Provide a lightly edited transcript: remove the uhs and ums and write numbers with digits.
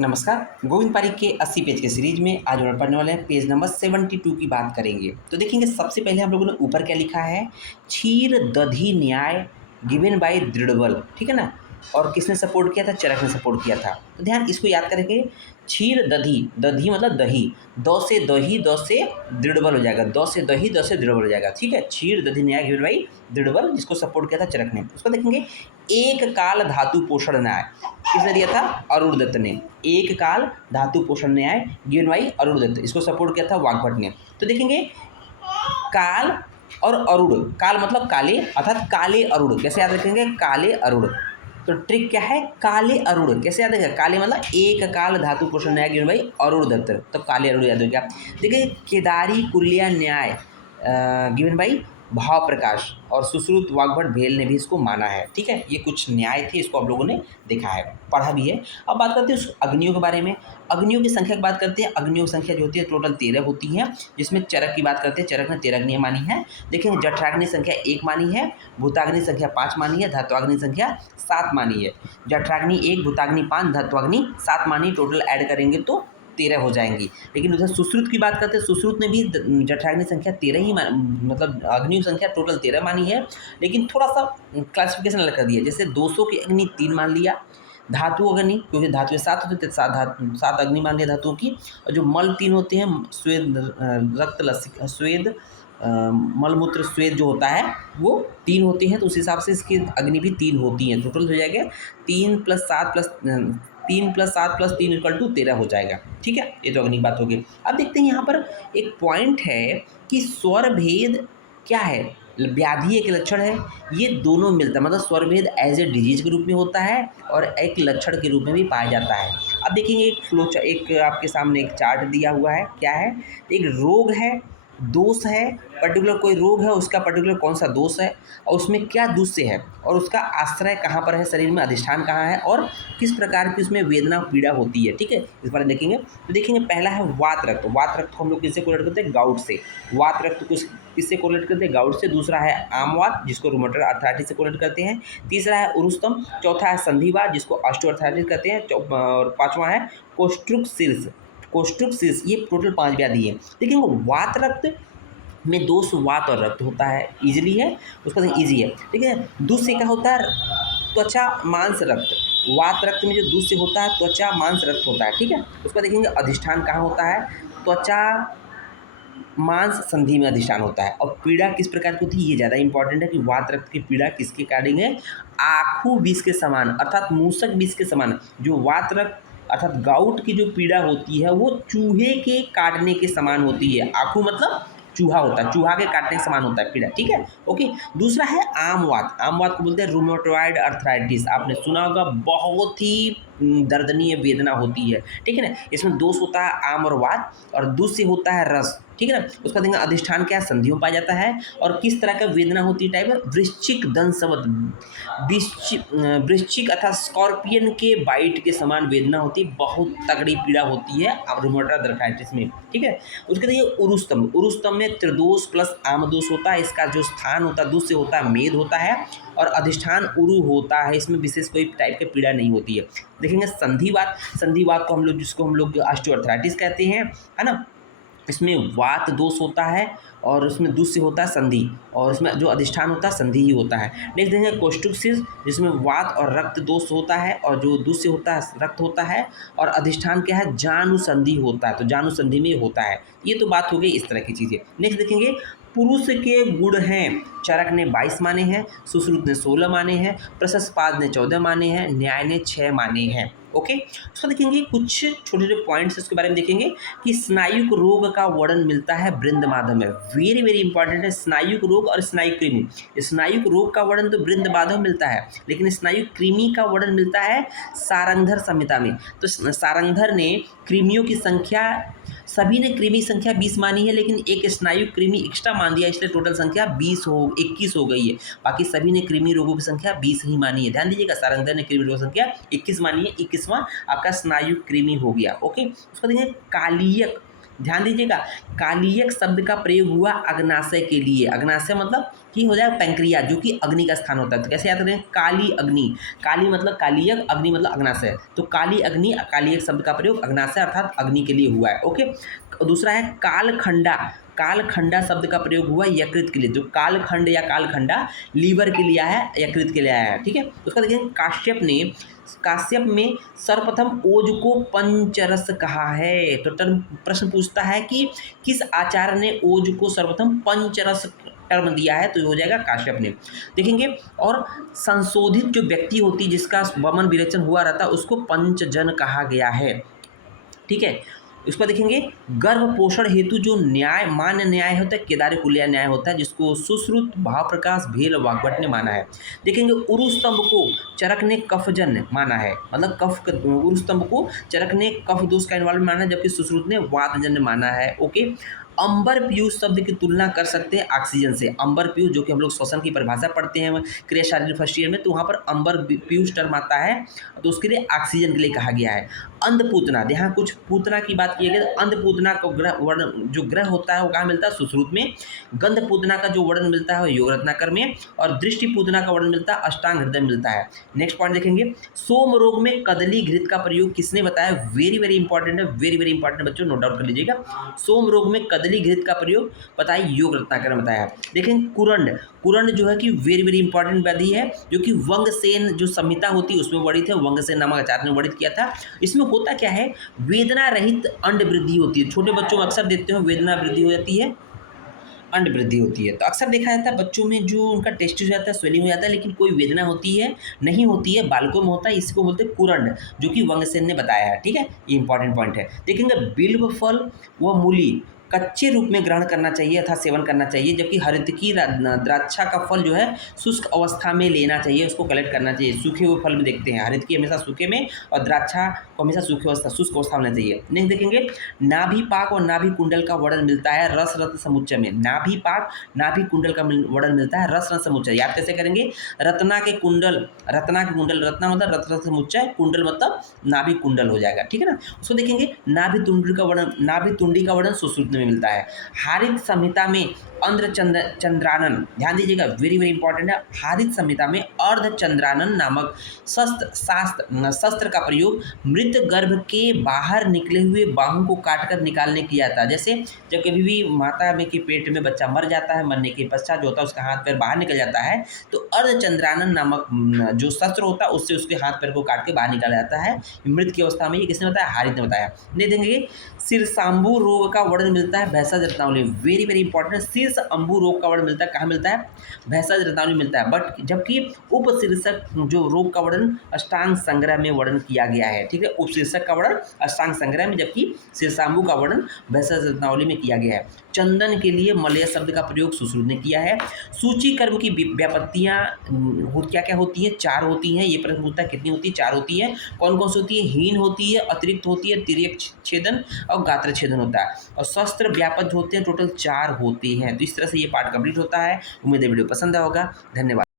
नमस्कार। गोविंद पारिक के 80 पेज के सीरीज में आज हम पढ़ने वाले हैं पेज नंबर 72 की बात करेंगे। तो देखेंगे सबसे पहले हम लोगों ने ऊपर क्या लिखा है, क्षीर दधी न्याय गिवन बाय दृढ़बल, ठीक है ना। और किसने सपोर्ट किया था, चरक ने सपोर्ट किया था। तो ध्यान इसको याद करेंगे, क्षीर दधी, दधी मतलब दही, दो से दही दो से दृढ़बल हो जाएगा, दो से दही दो से दृढ़बल हो जाएगा, ठीक है। क्षीर दधी न्याय गिवन बाय दृढ़बल, जिसको सपोर्ट किया था चरक ने। उसको देखेंगे, एक काल धातु पोषण न्याय किसने दिया था, अरुण दत्त ने। एक काल धातु पोषण न्याय गिवन बाय अरुण दत्त, इसको सपोर्ट किया था वाग्भट ने। तो देखेंगे काल और अरुण, काल मतलब काले अर्थात काले अरुण, कैसे याद रखेंगे, काले अरुण। तो ट्रिक क्या है, काले अरुण कैसे याद रखेगा, काले मतलब एक काल धातु पोषण न्याय गिवन बाय अरुण दत्त, तो काले अरुण याद हो गया। देखिए केदारी कुल्या न्याय गिवन बाय भाव प्रकाश, और सुश्रुत वाग्भट भेल ने भी इसको माना है, ठीक है। ये कुछ न्याय थे, इसको आप लोगों ने देखा है, पढ़ा भी है। अब बात करते हैं उस अग्नियों के बारे में। अग्नियों की संख्या की बात करते हैं। अग्नियों की संख्या जो होती है टोटल 13 होती है, जिसमें चरक की बात करते हैं, चरक ने 13 अग्नियाँ मानी है। देखेंगे जठराग्नि संख्या 1 मानी है, भूताग्नि संख्या 5 मानी है, धात्वाग्नि संख्या 7 मानी है। जठराग्नि 1, भूताग्नि 5, धात्वाग्नि 7 मानी, टोटल ऐड करेंगे तो 13 हो जाएंगी। लेकिन उधर सुश्रुत की बात करते हैं, सुश्रुत ने भी जठराग्नि संख्या 13 ही मतलब अग्नि संख्या टोटल 13 मानी है, लेकिन थोड़ा सा क्लासिफिकेशन अलग कर दिया। जैसे 200 की अग्नि 3 मान लिया, धातु अग्नि क्योंकि धातु 7 होते थे, 7 अग्नि मान लिया धातुओं की। और जो मल 3 होते हैं, स्वेद रक्त लसिका स्वेद मलमूत्र स्वेद जो होता है वो 3 होते हैं, तो उस हिसाब से इसकी अग्नि भी 3 होती हैं। टोटल हो जाएगा 3 + 7 + 3 + 7 + 3 = 13 हो जाएगा, ठीक है। ये तो अग्नि बात होगी। अब देखते हैं यहाँ पर एक पॉइंट है कि स्वर भेद क्या है, व्याधि एक लक्षण है, ये दोनों मिलता है, मतलब स्वर भेद एज ए डिजीज के रूप में होता है और एक लक्षण के रूप में भी पाया जाता है। अब देखेंगे एक आपके सामने एक चार्ट दिया हुआ है, क्या है, एक रोग है, दोष है, पर्टिकुलर कोई रोग है, उसका पर्टिकुलर कौन सा दोष है और उसमें क्या दुष्य है और उसका आश्रय कहाँ पर है, शरीर में अधिष्ठान कहाँ है और किस प्रकार की उसमें वेदना पीड़ा होती है, ठीक है। इस बारे में देखेंगे। तो देखेंगे पहला है वात रक्त। वात रक्त को हम लोग किससे कोरिलेट करते हैं, गाउट से। वात रक्त को किससे कोरिलेट करते हैं, गाउट से। दूसरा है आमवात, जिसको रूमेटॉइड अर्थराइटिस से कोरिलेट करते हैं। तीसरा है उरुस्तम। चौथा है संधिवात, जिसको ऑस्टियोआर्थराइटिस कहते हैं। और पाँचवा है कोस्ट्रुक्सिस। कोस्ट्रुक्सिस, ये टोटल 5 व्याधि है। देखिए वात रक्त में दोष वात और रक्त होता है, इजीली है, उसका ईजी है, ठीक है। दूसरे क्या होता है, त्वचा मांस रक्त। वात रक्त में जो दूसरे होता है त्वचा मांस रक्त होता है, ठीक है। उसका देखेंगे अधिष्ठान कहाँ होता है, त्वचा मांस संधि में अधिष्ठान होता है। और पीड़ा किस प्रकार की होती है, ये ज़्यादा इंपॉर्टेंट है कि वात रक्त की पीड़ा किसके कारण है, आँखों विष के समान अर्थात मूसक विष के समान। जो वात रक्त अर्थात गाउट की जो पीड़ा होती है वो चूहे के काटने के समान होती है। आँखों मतलब चूहा होता है, चूहा के काटने के समान होता है पीड़ा, ठीक है, ओके। दूसरा है आमवात। आमवात को बोलते हैं रूमेटॉइड अर्थराइटिस, आपने सुना होगा, बहुत ही दर्दनीय वेदना होती है, ठीक है ना। इसमें दोष होता है आम और वात, और दूसरे होता है रस, ठीक है ना। उसका देखेंगे अधिष्ठान क्या है, संधियों पाया जाता है। और किस तरह का वेदना होती है, टाइप है वृश्चिक दंशवत, वृश्चिक अर्थात स्कॉर्पियन के बाइट के समान वेदना होती है, बहुत तगड़ी पीड़ा होती है रूमेटॉइड अर्थराइटिस में, ठीक है। उसके देखिए उरुस्तम। उरुस्तम में त्रिदोष प्लस आमदोष होता है, इसका जो स्थान होता है दूसरे होता है मेद होता है, और अधिष्ठान उरु होता है, इसमें विशेष कोई टाइप की पीड़ा नहीं होती है। देखेंगे संधिवात। संधिवात को हम लोग, जिसको हम लोग ऑस्टियोआर्थराइटिस कहते हैं, है ना। इसमें वात दोष होता है और उसमें दूसरे होता है संधि, और उसमें जो अधिष्ठान होता है संधि ही होता है। नेक्स्ट देखेंगे कोस्ट्रुक्सिस, जिसमें वात और रक्त दोष होता है और जो दूसरे होता है रक्त होता है, और अधिष्ठान क्या है, जानुसंधि होता है, तो जानुसंधि में होता है। ये तो बात हो गई इस तरह की चीज़ें। नेक्स्ट देखेंगे पुरुष के गुण हैं। चरक ने 22 माने हैं, सुश्रुत ने 16 माने हैं, प्रशस्पाद ने 14 माने हैं, न्याय ने 6 माने हैं, ओके। उसको देखेंगे कुछ छोटे छोटे पॉइंट्स इसके बारे में देखेंगे कि स्नायुक रोग का वर्णन मिलता है वृंद माधव में। वेरी वेरी इंपॉर्टेंट है, स्नायुक रोग और स्नायु कृमि। स्नायुक रोग का वर्णन तो वृंद माधव में मिलता है, लेकिन स्नायु कृमि का वर्णन मिलता है सारंगधर संहिता में। तो सारंगधर ने कृमियों की संख्या, सभी ने कृमि संख्या 20 मानी है, लेकिन एक स्नायु कृमि एक्स्ट्रा मान दिया, इसलिए टोटल संख्या 21 हो गई है। बाकी सभी ने कृमि रोगों की संख्या 20 ही मानी है। ध्यान दीजिएगा, सारंगधर ने कृमि रोगों की संख्या 21 मानी है, 21वां आपका स्नायु कृमि हो गया, ओके। उसको देखेंगे कालियक। ध्यान दीजिएगा, कालियक शब्द का प्रयोग हुआ अग्नाशय के लिए। अग्नाशय मतलब कि हो जाए पैंक्रिया, जो कि अग्नि का स्थान होता है। तो कैसे याद करें, काली अग्नि, काली मतलब कालियक, अग्नि मतलब अग्नाशय, तो काली अग्नि, कालियक शब्द का प्रयोग अग्नाशय अर्थात अग्नि के लिए हुआ है। ओके, दूसरा है कालखंडा। कालखंडा शब्द का प्रयोग हुआ यकृत के लिए। जो कालखंड या कालखंडा लीवर के लिए आया है, यकृत के लिए आया है। ठीक है, उसका देखिए काश्यप में सर्वप्रथम ओज को पंचरस कहा है। तो प्रश्न पूछता है कि किस आचार्य ने ओज को सर्वप्रथम पंचरस टर्म दिया है, तो ये हो जाएगा काश्यप ने। देखेंगे, और संशोधित जो व्यक्ति होती है जिसका वमन विरेचन हुआ रहता है उसको पंचजन कहा गया है। ठीक है, उसको देखेंगे, गर्भ पोषण हेतु जो न्याय मान्य न्याय होता है केदारी कुलिया न्याय होता है, जिसको सुश्रुत भाव प्रकाश भेल वाग्भट ने माना है। देखेंगे, उरुस्तंभ को चरक ने कफजन माना है, मतलब उरुस्तंभ को चरक ने कफ दोष का इन्वॉल्व माना है, जबकि सुश्रुत ने वातजन्य माना है। ओके, अंबर पीयूष शब्द की तुलना कर सकते हैं ऑक्सीजन से। अंबर पीयूष, जो कि हम लोग श्वसन की परिभाषा पढ़ते हैं क्रिया शारीरिक फर्स्ट ईयर में, तो वहाँ पर अंबर पीयूष टर्म आता है, तो उसके लिए ऑक्सीजन के लिए कहा गया है। अंधपूतना, यहाँ कुछ पूतना की बात की गई, अंधपूतना का जो ग्रह होता है वो कहाँ मिलता है, सुश्रुत में। गंधपूतना का जो वर्णन मिलता है वो योग रत्नाकर में, और दृष्टिपूतना का वर्णन मिलता है अष्टांग हृदय मिलता है। नेक्स्ट पॉइंट देखेंगे, सोम रोग में कदली घृत का प्रयोग किसने बताया, वेरी वेरी इंपॉर्टेंट है, वेरी वेरी इंपॉर्टेंट बच्चों, नोट डाउन कर लीजिएगा। सोम रोग में कदली घृत का प्रयोग बताइए, योग रत्नाकर ने बताया। देखें, कुरंड जो है कि वेरी वेरी इंपॉर्टेंट व्याधि है, जो कि वंगसेन जो संहिता होती है उसमें वर्णित है, वंगसेन नामक आचार्य ने वर्णित किया था। इसमें होता क्या है, वेदना रहित अंड वृद्धि होती है। छोटे बच्चों में अक्सर देखते हो वेदना वृद्धि हो जाती है, अंड वृद्धि होती है। तो अक्सर देखा जाता है बच्चों में जो उनका टेस्टिस हो जाता है, स्वेलिंग हो जाता है, लेकिन कोई वेदना होती है नहीं होती है, बालकों में होता है, इसको बोलते हैं कुरंड, जो कि वंगसेन ने बताया है। ठीक है, ये इंपॉर्टेंट पॉइंट है। देखेंगे, बिल्व फल व मूली कच्चे रूप में ग्रहण करना चाहिए अर्थात सेवन करना चाहिए, जबकि हरितकी द्राक्षा का फल जो है शुष्क अवस्था में लेना चाहिए, उसको कलेक्ट करना चाहिए। सूखे हुए फल में देखते हैं, हरितकी हमेशा सूखे में और द्राक्षा को हमेशा शुष्क अवस्था में लेना चाहिए। नेक्स्ट देखेंगे, नाभि पाक और नाभि कुंडल का वर्णन मिलता है रस रत्न समुच्चय में। नाभि पाक नाभि कुंडल का वर्णन मिलता है रस रत्न समुच्चय। याद कैसे करेंगे, रत्ना के कुंडल, रत्ना मतलब रत्न समुच्चय, कुंडल मतलब नाभि कुंडल हो जाएगा। ठीक है ना, उसको देखेंगे, नाभि तुंडी का वर्णन सुश्रुत में मिलता है। हारित संहिता में चंद्रानन, ध्यान दीजिएगा, वेरी वेरी इंपॉर्टेंट है। हारित संहिता में अर्धचंद्रानन नामक शस्त्र का प्रयोग मृत गर्भ के बाहर निकले हुए बाहु को काटकर निकालने किया जाता है। जैसे जब कभी भी माता में के पेट में बच्चा मर जाता है, मरने के पश्चात जो होता है उसका हाथ पैर बाहर निकल जाता है, तो अर्धचंद्रानन नामक जो शस्त्र होता है उससे उसके हाथ पैर को काट के बाहर निकाला जाता है मृत की अवस्था में। ये किसने बताया, हारित ने बताया। नहीं देंगे, शीर्षांबु रोग का वर्णन मिलता है भैंसज रत्नावली, वेरी वेरी इंपॉर्टेंट। शीर्ष अंबु रोग का वर्णन मिलता है, कहाँ मिलता है, भैंसज रत्नावली मिलता है। बट जबकि उपशीर्षक जो रोग का वर्णन अष्टांग संग्रह में वर्णन किया गया है। ठीक है, उपशीर्षक का वर्णन अष्टांग संग्रह में, जबकि शीर्षांबु का वर्णन भैंसज रत्नावली में किया गया है। चंदन के लिए मलय शब्द का प्रयोग सुश्रुत ने किया है। सूची कर्म की व्यापत्तियाँ क्या क्या होती हैं, 4 होती हैं। ये प्रश्न पूछता है कितनी होती है, 4 होती है। कौन कौन सी होती है, हीन होती है, अतिरिक्त होती है, तिर्यक छेदन और गात्र छेदन होता है, और शस्त्र व्यापक होते हैं, टोटल 4 होते हैं। तो इस तरह से ये पार्ट कंप्लीट होता है। उम्मीद है वीडियो पसंद आया होगा। धन्यवाद।